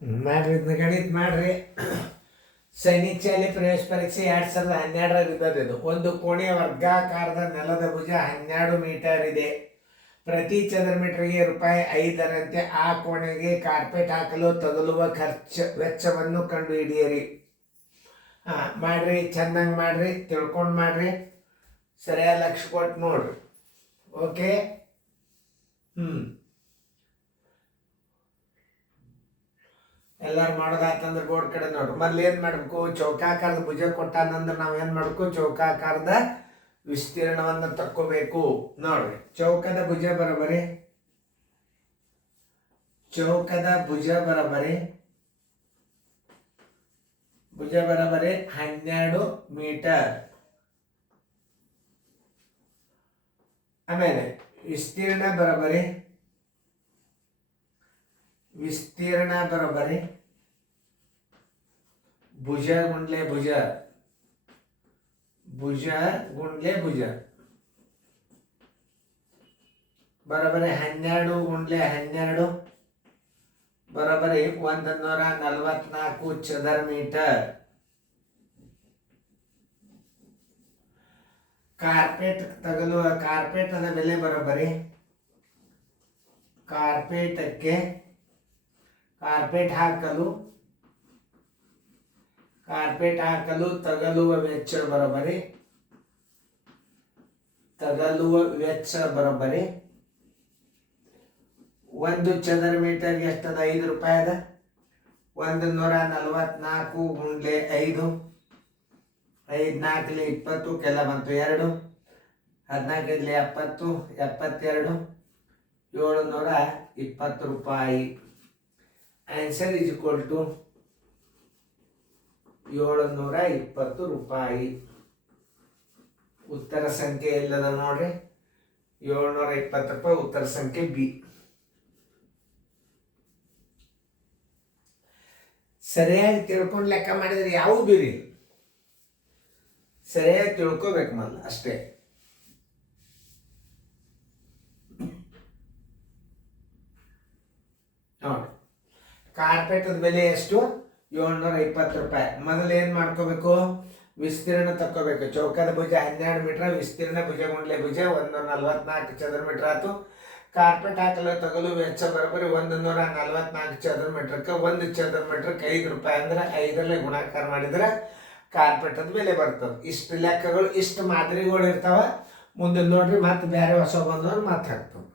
ಮಾಡ್ರಿ ಇದನ್ನ ಗಣಿತ ಮಾಡ್ರಿ. ಸೈನಿಕ ಶಾಲೆ ಪ್ರವೇಶ ಪರೀಕ್ಷೆ 2012 ಇದ್ದದ್ದು. ಒಂದು ಕೋಣೆಯ ವರ್ಗಾಕಾರದ ನೆಲದ ಭುಜ 12 ಮೀಟರ್ ಇದೆ. ಪ್ರತಿ ಚದರ ಮೀಟರ್ಗೆ ₹5 ಆ ಕೋಣೆಗೆ ಕಾರ್ಪೆಟ್ ಹಾಕಲು ತಗುಲುವ ವೆಚ್ಚವನ್ನು ಕಂಡುಹಿಡಿಯಿರಿ. ಮಾಡ್ರಿ, ಚೆನ್ನಾಗಿ ಮಾಡ್ರಿ, ತಿಳ್ಕೊಂಡು ಮಾಡ್ರಿ, ಸರಿಯಾದ ಲಕ್ಷ ಕೊಟ್ಟು ನೋಡ್ರಿ. ಓಕೆ. ಎಲ್ಲರೂ ಮಾಡೋದಾಯ್ತಂದ್ರೆ ಬೋರ್ಡ್ ಕಡೆ ನೋಡ್ರಿ. ಮೊದ್ಲು ಏನು ಮಾಡಬೇಕು, ಚೌಕಾಕಾರದ ಭುಜ ಕೊಟ್ಟಾನಂದ್ರೆ ನಾವು ಏನು ಮಾಡಬೇಕು, ಚೌಕಾಕಾರದ ವಿಸ್ತೀರ್ಣವನ್ನು ತಕ್ಕೋಬೇಕು. ನೋಡ್ರಿ, ಚೌಕದ ಭುಜ ಬರೋಬರಿ 12 ಮೀಟರ್. ಆಮೇಲೆ ವಿಸ್ತೀರ್ಣ ಬರೋಬರಿ ಭುಜ ಗುಂಡ್ಲೆ ಭುಜ ಬರೋಬರಿ 12 ಗುಂಡ್ಲೆ 12 ಬರೋಬರಿ 144 ಚದರ ಮೀಟರ್. ಕಾರ್ಪೆಟ್ ಕಾರ್ಪೆಟದ ಬೆಲೆ ಬರೋಬರಿ ಕಾರ್ಪೆಟ್ ಹಾಕಲು ತಗಲುವ ವೆಚ್ಚ ಬರೋಬರಿ 1 ಚದರ ಮೀಟರ್ಗೆ ಎಷ್ಟದ, ₹5 ಅದ. 144 ಗುಂಡ್ಲೆ 5, 5 4 20 ಕೆಲ ಬಂತು 2, 14 70, 72, ₹720. Answer is equal to ₹720. ಉತ್ತರ ಸಂಖ್ಯೆ ಎಲ್ಲದ ನೋಡ್ರಿ, ₹720. ಉತ್ತರ ಸಂಖ್ಯೆ ಬಿ. ಸರಿಯಾಗಿ ತಿಳ್ಕೊಂಡು ಲೆಕ್ಕ ಮಾಡಿದ್ರೆ ಯಾವ ಬಿರಿ ಸರಿಯಾಗಿ ತಿಳ್ಕೋಬೇಕು ಮೊದಲು ಅಷ್ಟೇ. ನೋಡಿ, ಕಾರ್ಪೆಟದ ಬೆಲೆ ಎಷ್ಟು, ₹720. ಮೊದಲು ಏನು ಮಾಡ್ಕೋಬೇಕು, ವಿಸ್ತೀರ್ಣ ತಕ್ಕೋಬೇಕು. ಚೌಕದ ಭುಜ 12 ಮೀಟರ್, ವಿಸ್ತೀರ್ಣ ಭುಜ ಗುಂಡ್ಲೆ ಭುಜ 144 ಚದರ ಮೀಟರ್ ಆಯ್ತು. ಕಾರ್ಪೆಟ್ ಹಾಕಲು ತಗಲು ವೆಚ್ಚ ಬರೋಬರಿ 144 ಚದರ ಮೀಟರ್ಗೆ 1 ಚದರ ಮೀಟರ್ಗೆ ₹5 ಅಂದ್ರೆ 5ರಲ್ಲಿ ಗುಣಾಕಾರ ಮಾಡಿದ್ರೆ ಕಾರ್ಪೆಟದ ಬೆಲೆ ಬರ್ತದೆ. ಇಷ್ಟು ಲೆಕ್ಕಗಳು, ಇಷ್ಟು ಮಾದರಿಗಳು ಇರ್ತಾವ. ಮುಂದೆ ನೋಡ್ರಿ, ಮತ್ತೆ ಬೇರೆ ಹೊಸ ಬಂದವ್ರು ಮತ್ತೆ ಹಾಕ್ತವೆ.